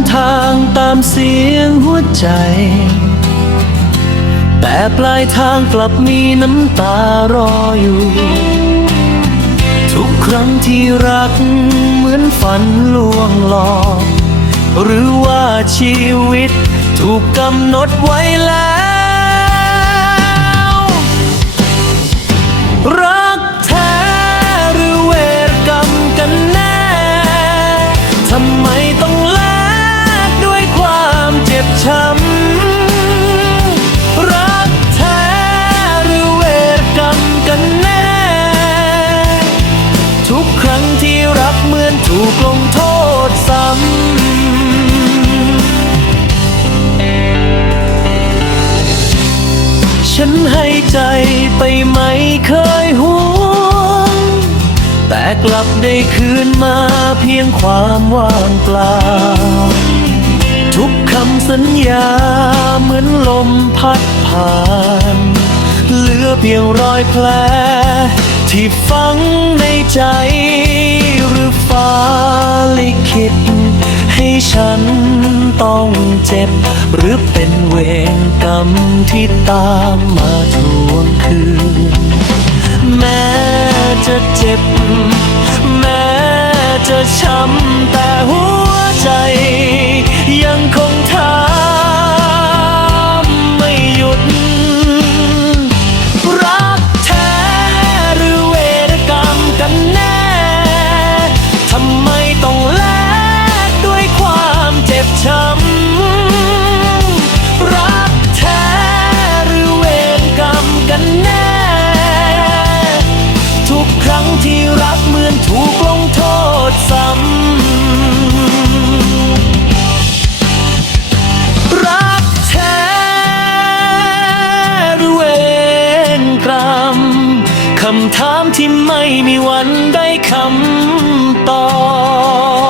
นทางตามเสียงหัวใจ แต่ปลายทางกลับมีน้ำตารออยู่ ทุกครั้งที่รักเหมือนฝันลวงหลอก หรือว่าชีวิตถูกกำหนดไว้แล้ว ให้ใจไปไม่เคยหวง แต่กลับได้คืนมาเพียงความว่างเปล่า ทุกคำสัญญาเหมือนลมพัดผ่าน เหลือเพียงรอยแผลที่ฝังในใจหรือฟ้าลิขิตให้ฉันต้องเจ็บ หรือเป็นเวรกรรมที่ตามมา จะเจ็บ แม้จะช้ำแต่หัว คำถามที่ไม่มีวันได้คำตอบ